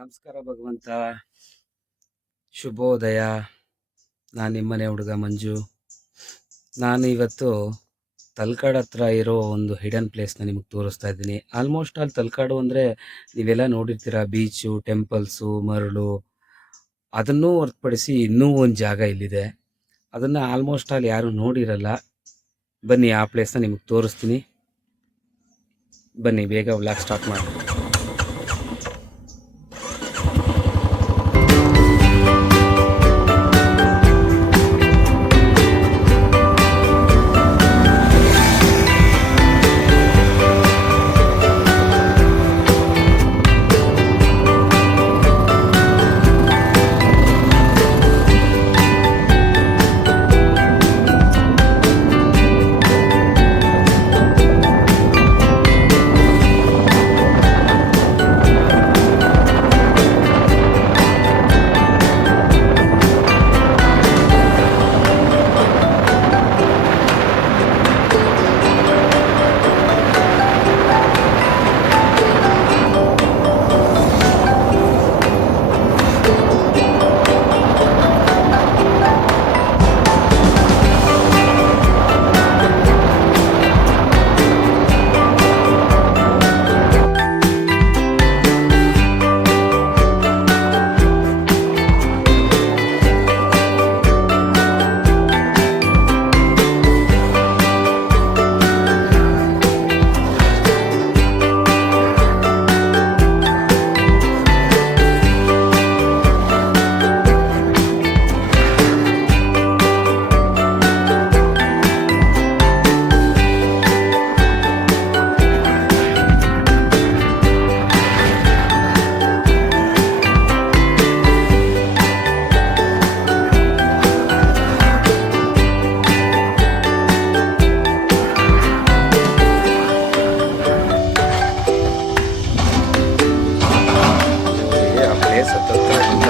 ನಮಸ್ಕಾರ ಭಗವಂತ, ಶುಭೋದಯ. ನಾನು ನಿಮ್ಮನೆ ಹುಡುಗ ಮಂಜು. ನಾನು ಇವತ್ತು ತಲಕಾಡು ಹತ್ರ ಇರೋ ಒಂದು ಹಿಡನ್ ಪ್ಲೇಸ್ನ ನಿಮಗೆ ತೋರಿಸ್ತಾ ಇದ್ದೀನಿ. ಆಲ್ಮೋಸ್ಟ್ ಆಲ್ ತಲಕಾಡು ಅಂದರೆ ನೀವೆಲ್ಲ ನೋಡಿರ್ತೀರ, ಬೀಚು, ಟೆಂಪಲ್ಸು, ಮರಳು. ಅದನ್ನೂ ಹೊರತುಪಡಿಸಿ ಇನ್ನೂ ಒಂದು ಜಾಗ ಇಲ್ಲಿದೆ, ಅದನ್ನು ಆಲ್ಮೋಸ್ಟ್ ಆಲ್ ಯಾರೂ ನೋಡಿರಲ್ಲ. ಬನ್ನಿ, ಆ ಪ್ಲೇಸ್ನ ನಿಮಗೆ ತೋರಿಸ್ತೀನಿ. ಬನ್ನಿ, ಬೇಗ ವ್ಲಾಗ್ ಸ್ಟಾರ್ಟ್ ಮಾಡಿ.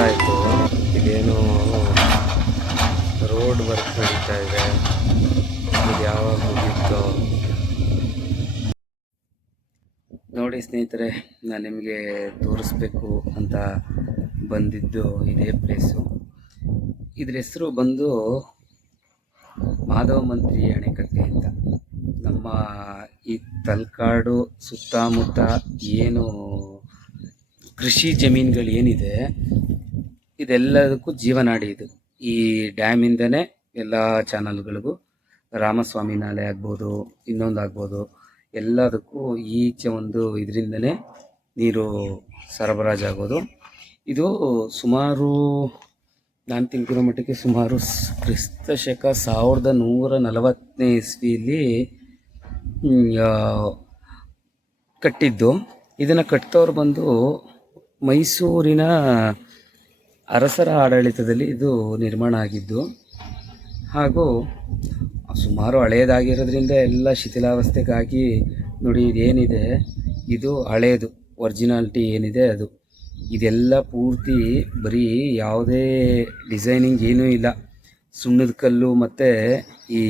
ಆಯಿತು. ಇದೇನು ರೋಡ್ ವರ್ಕ್ ನಡೀತಾ ಇದೆ, ಇದು ಯಾವಾಗ ಮುಗಿಯುತ್ತೋ ನೋಡಿ ಸ್ನೇಹಿತರೆ. ನಾನು ನಿಮಗೆ ತೋರಿಸ್ಬೇಕು ಅಂತ ಬಂದಿದ್ದು ಇದೇ ಪ್ಲೇಸು. ಇದ್ರ ಹೆಸರು ಬಂದು ಮಾಧವ ಮಂತ್ರಿ ಅಣೆಕಟ್ಟೆ ಅಂತ. ನಮ್ಮ ಈ ತಲಕಾಡು ಸುತ್ತಮುತ್ತ ಏನು ಕೃಷಿ ಜಮೀನುಗಳು ಏನಿದೆ, ಇದೆಲ್ಲದಕ್ಕೂ ಜೀವನಾಡಿ ಇದು. ಈ ಡ್ಯಾಮಿಂದನೇ ಎಲ್ಲ ಚಾನಲ್ಗಳಿಗೂ, ರಾಮಸ್ವಾಮಿ ನಾಲೆ ಆಗ್ಬೋದು, ಇನ್ನೊಂದು ಆಗ್ಬೋದು, ಎಲ್ಲದಕ್ಕೂ ಈಚೆ ಒಂದು ಇದರಿಂದನೇ ನೀರು ಸರಬರಾಜಾಗೋದು. ಇದು ಸುಮಾರು ನಾನು ತಿಳ್ಕಿರೋ ಮಟ್ಟಿಗೆ ಸುಮಾರು ಕ್ರಿಸ್ತ ಶಕ 1140ನೇ ಇಸ್ವಿಯಲ್ಲಿ ಕಟ್ಟಿದ್ದು. ಇದನ್ನು ಕಟ್ಟಿದವ್ರು ಬಂದು ಮೈಸೂರಿನ ಅರಸರ ಆಡಳಿತದಲ್ಲಿ ಇದು ನಿರ್ಮಾಣ ಆಗಿದ್ದು. ಹಾಗೂ ಸುಮಾರು ಹಳೆಯದಾಗಿರೋದ್ರಿಂದ ಎಲ್ಲ ಶಿಥಿಲಾವಸ್ಥೆಗಾಗಿ ನೋಡಿ, ಇದೇನಿದೆ ಇದು ಹಳೇದು, ಒರಿಜಿನಾಲಿಟಿ ಏನಿದೆ ಅದು. ಇದೆಲ್ಲ ಪೂರ್ತಿ ಬರೀ ಯಾವುದೇ ಡಿಸೈನಿಂಗ್ ಏನೂ ಇಲ್ಲ, ಸುಣ್ಣದ ಕಲ್ಲು ಮತ್ತು ಈ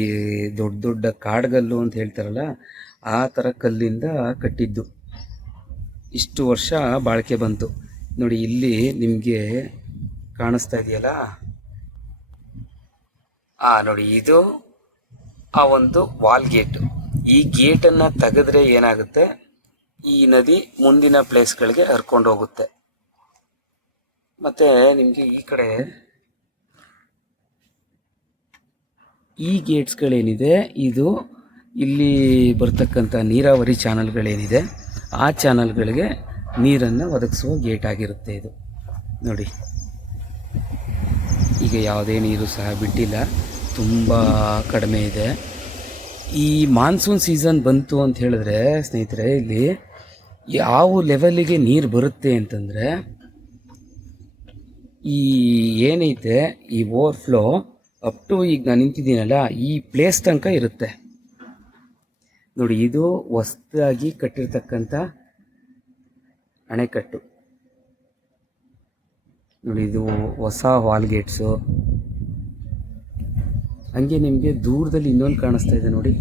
ದೊಡ್ಡ ದೊಡ್ಡ ಕಾಡ್ಗಲ್ಲು ಅಂತ ಹೇಳ್ತಾರಲ್ಲ, ಆ ಥರ ಕಲ್ಲಿಂದ ಕಟ್ಟಿದ್ದು. ಇಷ್ಟು ವರ್ಷ ಬಾಳಿಕೆ ಬಂತು. ನೋಡಿ, ಇಲ್ಲಿ ನಿಮಗೆ ಕಾಣಿಸ್ತಾ ಇದೆಯಲ್ಲ, ನೋಡಿ, ಇದು ಆ ಒಂದು ವಾಲ್ ಗೇಟ್. ಈ ಗೇಟನ್ನು ತೆಗೆದ್ರೆ ಏನಾಗುತ್ತೆ, ಈ ನದಿ ಮುಂದಿನ ಪ್ಲೇಸ್ಗಳಿಗೆ ಹರ್ಕೊಂಡು ಹೋಗುತ್ತೆ. ಮತ್ತು ನಿಮಗೆ ಈ ಕಡೆ ಈ ಗೇಟ್ಸ್ಗಳೇನಿದೆ, ಇದು ಇಲ್ಲಿ ಬರ್ತಕ್ಕಂಥ ನೀರಾವರಿ ಚಾನಲ್ಗಳೇನಿದೆ, ಆ ಚಾನಲ್ಗಳಿಗೆ ನೀರನ್ನು ಒದಗಿಸುವ ಗೇಟ್ ಆಗಿರುತ್ತೆ ಇದು. ನೋಡಿ, ಈಗ ಯಾವುದೇ ನೀರು ಸಹ ಬಿಟ್ಟಿಲ್ಲ, ತುಂಬ ಕಡಿಮೆ ಇದೆ. ಈ ಮಾನ್ಸೂನ್ ಸೀಸನ್ ಬಂತು ಅಂತ ಹೇಳಿದ್ರೆ ಸ್ನೇಹಿತರೆ, ಇಲ್ಲಿ ಯಾವ ಲೆವೆಲಿಗೆ ನೀರು ಬರುತ್ತೆ ಅಂತಂದರೆ, ಈ ಏನೈತೆ ಈ ಓವರ್ಫ್ಲೋ ಅಪ್ ಟು ಈಗ ನಾನು ನಿಂತಿದ್ದೀನಲ್ಲ ಈ ಪ್ಲೇಸ್ ತನಕ ಇರುತ್ತೆ. ನೋಡಿ, ಇದು ಹೊಸದಾಗಿ ಕಟ್ಟಿರ್ತಕ್ಕಂಥ ಅಣೆಕಟ್ಟು. ನೋಡಿ, ಇದು ಹೊಸ ವಾಲ್ ಗೇಟ್ಸು. ಹಂಗೆ ನಿಮಗೆ ದೂರದಲ್ಲಿ ಇನ್ನೊಂದು ಕಾಣಿಸ್ತಾ ಇದೆ ನೋಡಿ,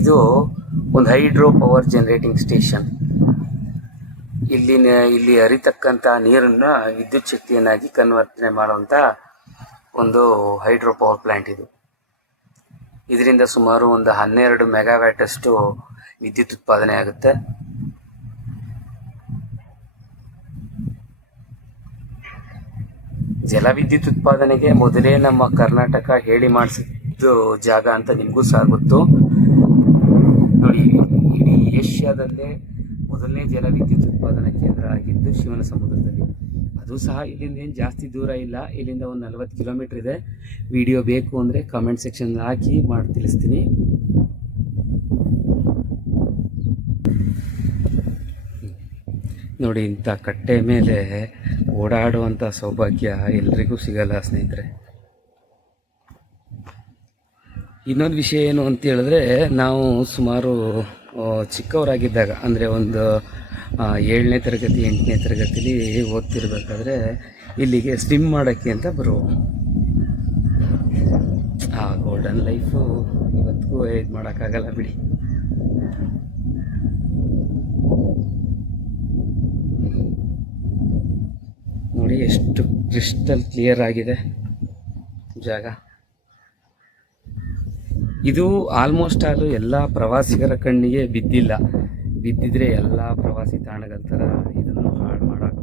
ಇದು ಒಂದು ಹೈಡ್ರೋ ಪವರ್ ಜನರೇಟಿಂಗ್ ಸ್ಟೇಷನ್. ಇಲ್ಲಿ ಹರಿತಕ್ಕಂಥ ನೀರನ್ನು ವಿದ್ಯುತ್ ಶಕ್ತಿಯನ್ನಾಗಿ ಕನ್ವರ್ತನೆ ಮಾಡುವಂಥ ಒಂದು ಹೈಡ್ರೋ ಪವರ್ ಪ್ಲ್ಯಾಂಟ್ ಇದು. ಇದರಿಂದ ಸುಮಾರು ಒಂದು 12 ಮೆಗಾವ್ಯಾಟ್ ಅಷ್ಟು ವಿದ್ಯುತ್ ಉತ್ಪಾದನೆ ಆಗುತ್ತೆ. ಜಲವಿದ್ಯುತ್ ಉತ್ಪಾದನೆಗೆ ಮೊದಲೇ ನಮ್ಮ ಕರ್ನಾಟಕ ಹೇಳಿ ಮಾಡಿಸಿದ್ದು ಜಾಗ ಅಂತ ನಿಮಗೂ ಸಹ ಗೊತ್ತು. ನೋಡಿ, ಇಡೀ ಏಷ್ಯಾದಲ್ಲೇ ಮೊದಲನೇ ಜಲವಿದ್ಯುತ್ ಉತ್ಪಾದನಾ ಕೇಂದ್ರ ಆಗಿದ್ದು ಶಿವನ ಸಮುದ್ರದಲ್ಲಿ. ಅದು ಸಹ ಇಲ್ಲಿಂದ ಏನು ಜಾಸ್ತಿ ದೂರ ಇಲ್ಲ, ಇಲ್ಲಿಂದ ಒಂದು 40 ಕಿಲೋಮೀಟ್ರ್ ಇದೆ. ವಿಡಿಯೋ ಬೇಕು ಅಂದರೆ ಕಮೆಂಟ್ ಸೆಕ್ಷನ್ ಹಾಕಿ ಮಾಡಿ ತಿಳಿಸ್ತೀನಿ. ನೋಡಿ, ಇಂಥ ಕಟ್ಟೆ ಮೇಲೆ ಓಡಾಡುವಂಥ ಸೌಭಾಗ್ಯ ಎಲ್ರಿಗೂ ಸಿಗಲ್ಲ ಸ್ನೇಹಿತರೆ. ಇನ್ನೊಂದು ವಿಷಯ ಏನು ಅಂತ ಹೇಳಿದ್ರೆ, ನಾವು ಸುಮಾರು ಚಿಕ್ಕವರಾಗಿದ್ದಾಗ ಅಂದರೆ ಒಂದು 7ನೇ ತರಗತಿ 8ನೇ ತರಗತಿಲಿ ಓದ್ತಿರ್ಬೇಕಾದ್ರೆ ಇಲ್ಲಿಗೆ ಸ್ವಿಮ್ ಮಾಡೋಕ್ಕೆ ಅಂತ ಬರುವ ಆ ಗೋಲ್ಡನ್ ಲೈಫು ಇವತ್ತಿಗೂ ಇದು ಮಾಡೋಕ್ಕಾಗಲ್ಲ ಬಿಡಿ. ನೋಡಿ ಎಷ್ಟು ಕ್ರಿಸ್ಟಲ್ ಕ್ಲಿಯರ್ ಆಗಿದೆ ಜಾಗ. ಇದು ಆಲ್ಮೋಸ್ಟ್ ಆಲ್ ಎಲ್ಲ ಪ್ರವಾಸಿಗರ ಕಣ್ಣಿಗೆ ಬಿದ್ದಿಲ್ಲ. ಬಿದ್ದಿದ್ರೆ ಎಲ್ಲ ಪ್ರವಾಸಿ ತಾಣಗಂತರ ಇದನ್ನು ಹಾಳು ಮಾಡಾಕ.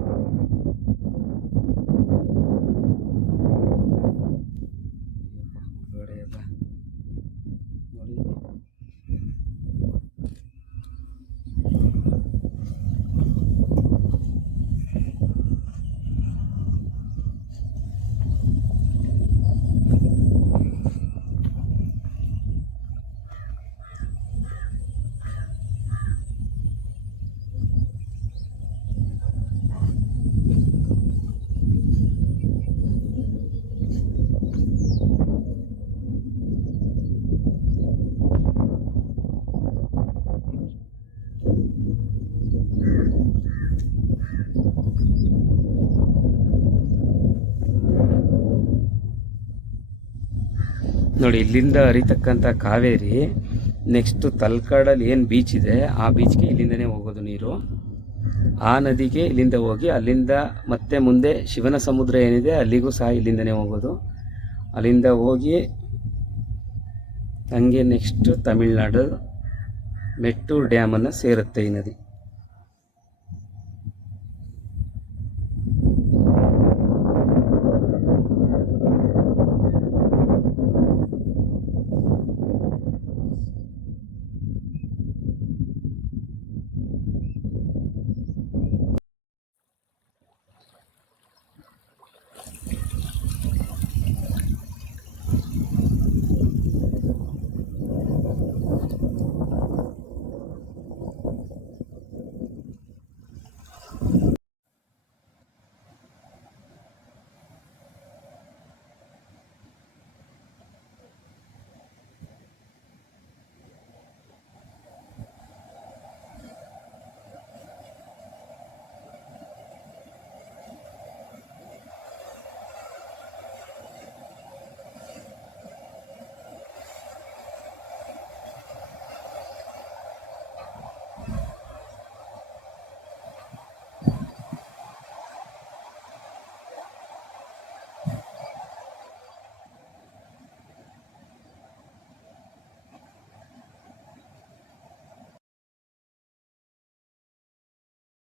ನೋಡಿ, ಇಲ್ಲಿಂದ ಹರಿತಕ್ಕಂಥ ಕಾವೇರಿ ನೆಕ್ಸ್ಟು ತಲಕಾಡಲ್ಲಿ ಏನು ಬೀಚ್ ಇದೆ ಆ ಬೀಚ್ಗೆ ಇಲ್ಲಿಂದನೇ ಹೋಗೋದು ನೀರು. ಆ ನದಿಗೆ ಇಲ್ಲಿಂದ ಹೋಗಿ ಅಲ್ಲಿಂದ ಮತ್ತೆ ಮುಂದೆ ಶಿವನ ಸಮುದ್ರ ಏನಿದೆ ಅಲ್ಲಿಗೂ ಸಹ ಇಲ್ಲಿಂದನೇ ಹೋಗೋದು. ಅಲ್ಲಿಂದ ಹೋಗಿ ಹಂಗೆ ನೆಕ್ಸ್ಟು ತಮಿಳ್ನಾಡು ಮೆಟ್ಟೂರು ಡ್ಯಾಮನ್ನು ಸೇರುತ್ತೆ ಈ ನದಿ.